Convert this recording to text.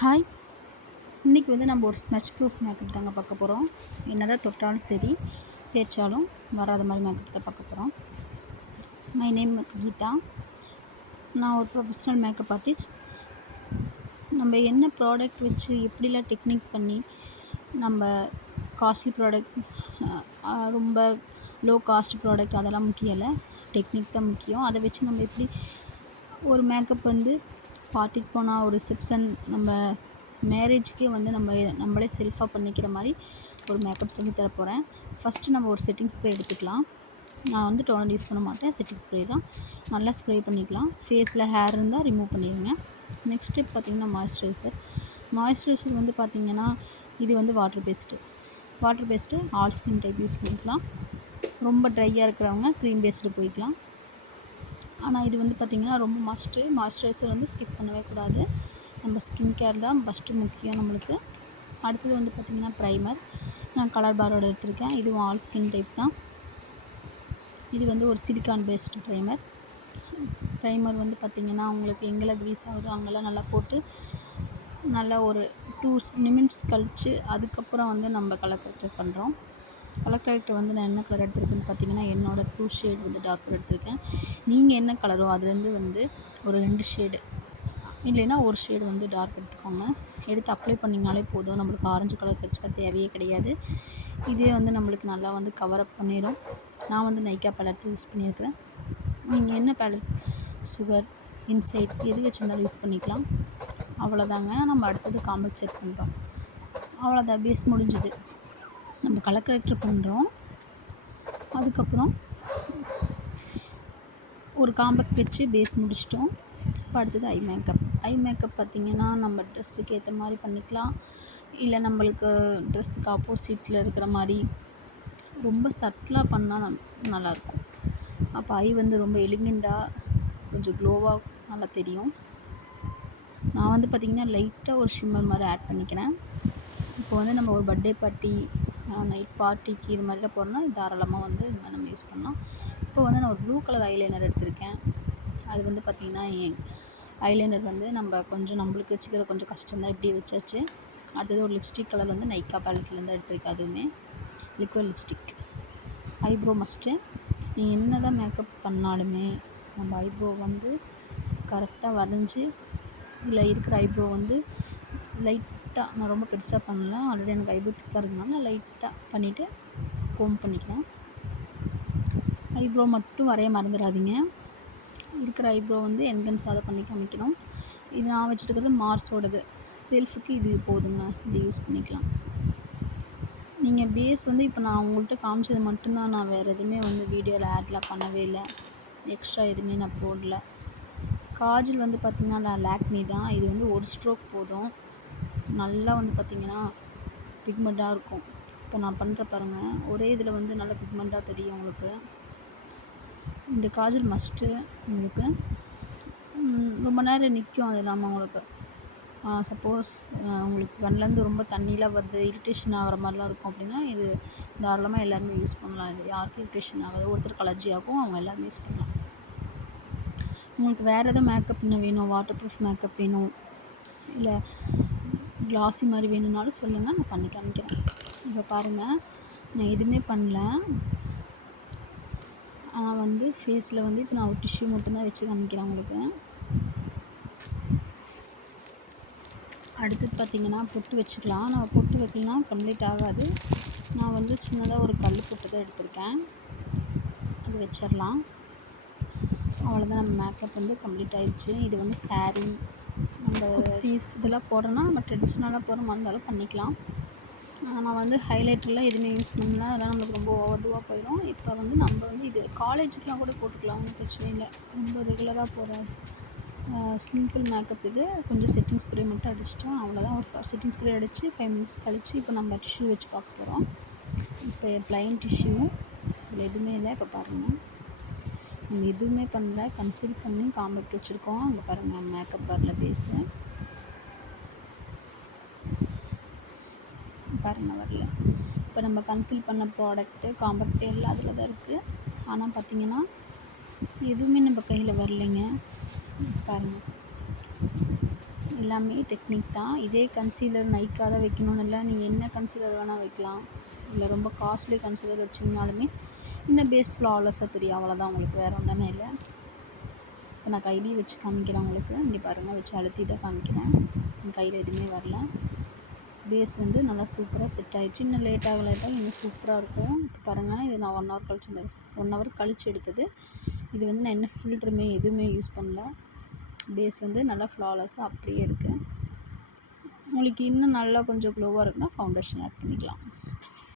Hi! இன்றைக்கி வந்து நம்ம ஒரு ஸ்மெட்ச் ப்ரூஃப் மேக்கப் தாங்க பார்க்க போகிறோம். என்னதான் தொட்டாலும் சரி, தேய்ச்சாலும் வராத மாதிரி மேக்கப் தான் பார்க்க போகிறோம். My name Geetha. நான் ஒரு ப்ரொஃபஷ்னல் மேக்கப் ஆர்டிஸ்ட். நம்ம என்ன ப்ராடக்ட் வச்சு எப்படிலாம் டெக்னிக் பண்ணி நம்ம காஸ்ட்லி ப்ராடக்ட் ரொம்ப லோ காஸ்ட் ப்ராடக்ட் அதெல்லாம் முக்கியம் இல்லை. டெக்னிக் தான் முக்கியம். அதை வச்சு நம்ம எப்படி ஒரு மேக்கப் வந்து பார்ட்டிக்கு போனால் ஒரு ரிசப்ஷன் நம்ம மேரேஜுக்கே வந்து நம்மளே செல்ஃபாக பண்ணிக்கிற மாதிரி ஒரு மேக்கப் சொல்லி தர போகிறேன். ஃபஸ்ட்டு நம்ம ஒரு செட்டிங் ஸ்ப்ரே எடுத்துக்கலாம். நான் வந்து டோனர் யூஸ் பண்ண மாட்டேன், செட்டிங் ஸ்ப்ரே தான். நல்லா ஸ்ப்ரே பண்ணிக்கலாம். ஃபேஸில் ஹேர் இருந்தால் ரிமூவ் பண்ணிடுங்க. நெக்ஸ்ட் ஸ்டெப் பார்த்திங்கன்னா மாய்ஸ்சரைசர் வந்து பார்த்திங்கன்னா இது வந்து water paste all skin type use பண்ணிக்கலாம். ரொம்ப ட்ரையாக இருக்கிறவங்க க்ரீம் பேஸ்டு போய்க்கலாம். ஆனால் இது வந்து பார்த்திங்கன்னா ரொம்ப மாய்ஸ்சரைசர் வந்து ஸ்கிப் பண்ணவே கூடாது. நம்ம ஸ்கின் கேர் தான் ஃபஸ்ட்டு முக்கியம் நம்மளுக்கு. அடுத்தது வந்து பார்த்திங்கன்னா ப்ரைமர். நான் கலர் பாரோட எடுத்திருக்கேன். இதுவும் ஆல் ஸ்கின் டைப் தான். இது வந்து ஒரு சிலிக்கான் பேஸ்டு ப்ரைமர் வந்து பார்த்திங்கன்னா உங்களுக்கு எங்கெல்லாம் க்ரீஸ் ஆகுதோ அங்கெல்லாம் நல்லா போட்டு நல்லா ஒரு 2 நிமிட்ஸ் கழித்து அதுக்கப்புறம் வந்து நம்ம கலர் கரெக்டர் பண்ணுறோம். கலர் கரெக்டர் வந்து நான் என்ன கலர் எடுத்திருக்கேன்னு பார்த்தீங்கன்னா என்னோடய 2 ஷேட் வந்து டார்க்கர் எடுத்திருக்கேன். நீங்கள் என்ன கலரோ அதுலேருந்து வந்து ஒரு 2 ஷேடு இல்லைன்னா ஒரு ஷேடு வந்து டார்க் எடுத்துக்கோங்க. எடுத்து அப்ளை பண்ணிங்கனாலே போதும். நம்மளுக்கு ஆரஞ்சு கலர் கரெக்டாக தேவையே கிடையாது. இதே வந்து நம்மளுக்கு நல்லா வந்து கவர் அப் பண்ணிடும். நான் வந்து நைக்கா பேலட் யூஸ் பண்ணியிருக்கிறேன். நீங்கள் என்ன பேலட் சுகர் இன்சைட் எது வச்சுருந்தாலும் யூஸ் பண்ணிக்கலாம். அவ்வளோதாங்க. நம்ம அடுத்தது காம்பேக்ட் செட் பண்ணுறோம். அவ்வளோதான், பேஸ் முடிஞ்சுது. நம்ம கலர் கரெக்டர் பண்ணுறோம். அதுக்கப்புறம் ஒரு காம்பேக்ட் வச்சு பேஸ் முடிச்சிட்டோம். இப்போ அடுத்தது ஐ மேக்கப் பார்த்திங்கன்னா நம்ம ட்ரெஸ்ஸுக்கு ஏற்ற மாதிரி பண்ணிக்கலாம். இல்லை நம்மளுக்கு ட்ரெஸ்ஸுக்கு ஆப்போசிட்டில் இருக்கிற மாதிரி ரொம்ப சட்டிலாக பண்ணால் நல்லாயிருக்கும். அப்போ ஐ வந்து ரொம்ப எலிகெண்ட்டாக கொஞ்சம் க்ளோவாக நல்லா தெரியும். நான் வந்து பார்த்திங்கன்னா லைட்டாக ஒரு ஷிம்மர் மாதிரி ஆட் பண்ணிக்கிறேன். இப்போ வந்து நம்ம ஒரு பர்த்டே பார்ட்டி நைட் பார்ட்டிக்கு இது மாதிரிலாம் போகிறோம்னா தாராளமாக வந்து இது மாதிரி நம்ம யூஸ் பண்ணலாம். இப்போ வந்து நான் ஒரு ப்ளூ கலர் ஐலைனர் எடுத்திருக்கேன். அது வந்து பார்த்திங்கன்னா ஐலைனர் வந்து நம்ம கொஞ்சம் நம்மளுக்கு வச்சுக்கிறது கொஞ்சம் கஷ்டம்தான், இப்படி வச்சாச்சு. அடுத்தது ஒரு லிப்ஸ்டிக் கலர் வந்து நைக்கா பேலட்லேருந்து எடுத்திருக்கேன். அதுவுமே லிக்விட் லிப்ஸ்டிக். Eyebrow must. நீங்கள் என்ன தான் மேக்கப் பண்ணாலுமே நம்ம ஐப்ரோ வந்து கரெக்டாக வரைஞ்சி இல்லை இருக்கிற ஐப்ரோ வந்து லைட்டாக, நான் ரொம்ப பெருசாக பண்ணல, ஆல்ரெடி எனக்கு ஐப்ரோ திக்காக இருக்கிறதுனால லைட்டாக பண்ணிவிட்டு கோம் பண்ணிக்கிறேன். ஐப்ரோ மட்டும் வரைய மறந்துடாதீங்க. இருக்கிற ஐப்ரோ வந்து என்கன்ஸால் பண்ணி காமிக்கணும். இது நான் வச்சுருக்கிறது மார்ஸோடது. செல்ஃபுக்கு இது போதுங்க, இது யூஸ் பண்ணிக்கலாம். நீங்கள் பேஸ் வந்து இப்போ நான் உங்கள்கிட்ட காமிச்சது மட்டும்தான். நான் வேறு எதுவுமே வந்து வீடியோவில் ஆட்லாம் பண்ணவே இல்லை. எக்ஸ்ட்ரா எதுவுமே நான் போடல. காஜல் வந்து பார்த்திங்கன்னா நான் லாக்மி தான். இது வந்து ஒரு ஸ்ட்ரோக் போதும். நல்லா வந்து பார்த்திங்கன்னா பிக்மெண்ட்டாக இருக்கும். இப்போ நான் பண்ணுற பாருங்கள், ஒரே இதில் வந்து நல்லா பிக்மெண்ட்டாக தெரியும் உங்களுக்கு. இந்த காஜல் மஸ்ட்டு உங்களுக்கு ரொம்ப நேரம் நிற்கும். அது இல்லாமல் உங்களுக்கு சப்போஸ் உங்களுக்கு கண்ணிலேருந்து ரொம்ப தண்ணிலாம் வருது, இரிட்டேஷன் ஆகிற மாதிரிலாம் இருக்கும் அப்படின்னா இது தாராளமாக எல்லாருமே யூஸ் பண்ணலாம். இது யாருக்கும் இரிட்டேஷன் ஆகாது. ஒருத்தருக்கு அலர்ஜி ஆகும், அவங்க எல்லாருமே யூஸ் பண்ணலாம். உங்களுக்கு வேறு எதாவது மேக்கப் இன்னும் வேணும், வாட்டர் ப்ரூஃப் மேக்கப் வேணும், இல்லை க்ளாஸி மாதிரி வேணும்னாலும் சொல்லுங்கள், நான் பண்ணி காமிக்கிறேன். இப்போ பாருங்கள், நான் எதுவுமே பண்ணல. ஆனால் வந்து ஃபேஸில் வந்து இப்போ நான் ஒரு டிஷ்யூ மட்டும்தான் வச்சு காமிக்கிறேன் உங்களுக்கு. அடுத்தது பார்த்திங்கன்னா பொட்டு வச்சுக்கலாம். நம்ம பொட்டு வைக்கலனா கம்ப்ளீட் ஆகாது. நான் வந்து சின்னதாக ஒரு கல் பொட்டு தான் எடுத்திருக்கேன், அது வச்சிடலாம். அவ்வளோதான், நம்ம மேக்கப் வந்து கம்ப்ளீட் ஆயிடுச்சு. இது வந்து சாரீ நம்ம குர்த்தீஸ் இதெல்லாம் போடுறோன்னா நம்ம ட்ரெடிஷ்னலாக போகிற மாதிரி இருந்தாலும் பண்ணிக்கலாம். நான் வந்து ஹைலைட்டர்லாம் எதுவுமே யூஸ் பண்ணல, அதெல்லாம் நம்மளுக்கு ரொம்ப ஓவர்டூவாக போயிடும். இப்போ வந்து நம்ம வந்து இது காலேஜுக்கெலாம் கூட போட்டுக்கலாம், ஒன்றும் பிரச்சனை இல்லை. ரொம்ப ரெகுலராக போகிற சிம்பிள் மேக்கப் இது. கொஞ்சம் செட்டிங் ஸ்ப்ரே மட்டும் அடிச்சிட்டேன், அவ்வளோதான். ஒரு செட்டிங் ஸ்ப்ரே அடித்து 5 மினிட்ஸ் கழித்து இப்போ நம்ம டிஷ்யூ வச்சு பார்க்க போகிறோம். இப்போ ப்ளைன் டிஷ்யூ, இதில் எதுவுமே இல்லை. இப்போ பாருங்கள், நம்ம எதுவுமே பண்ணல, கன்சீல் பண்ணி காம்பேக்ட் வச்சுருக்கோம். அங்கே பாருங்கள் மேக்கப் பாரில் பேஸு பாருங்கள் வரல. இப்போ நம்ம கன்சீல் பண்ண ப்ராடக்ட்டு காம்பேக்ட் எல்லாம் அதில் தான் இருக்குது. ஆனால் பார்த்திங்கன்னா எதுவுமே நம்ம கையில் வரலைங்க. பாருங்கள், எல்லாமே டெக்னிக் தான். இதே கன்சீலர் நைக்கா தான் வைக்கணும்னு இல்லை, நீங்கள் என்ன கன்சீலர் வேணால் வைக்கலாம். இல்லை ரொம்ப காஸ்ட்லி கன்சீலர் வச்சிங்கனாலுமே இந்த பேஸ் ஃப்ளாலெஸ்ஸாக தெரியும், அவ்வளோதான். உங்களுக்கு வேறு ஒன்றுமே இல்லை. இப்போ நான் கையிலேயே வச்சு காமிக்கிறேன் உங்களுக்கு. இங்கே பாருங்கள், வச்சு அழுத்தி தான் காமிக்கிறேன். என் கையில் எதுவுமே வரல. பேஸ் வந்து நல்லா சூப்பராக செட் ஆகிடுச்சு. இன்னும் லேட்டாக இன்னும் சூப்பராக இருக்கும். இப்போ பாருங்கள், இது நான் 1 ஹவர் கழிச்சு 1 ஹவர் கழிச்சு எடுத்தது. இது வந்து நான் என்ன ஃபில்டருமே எதுவுமே யூஸ் பண்ணல. பேஸ் வந்து நல்லா ஃப்ளாலெஸ்ஸாக அப்படியே இருக்குது. உங்களுக்கு இன்னும் நல்லா கொஞ்சம் க்ளோவாக இருக்குன்னா ஃபவுண்டேஷன் ஆட் பண்ணிக்கலாம்.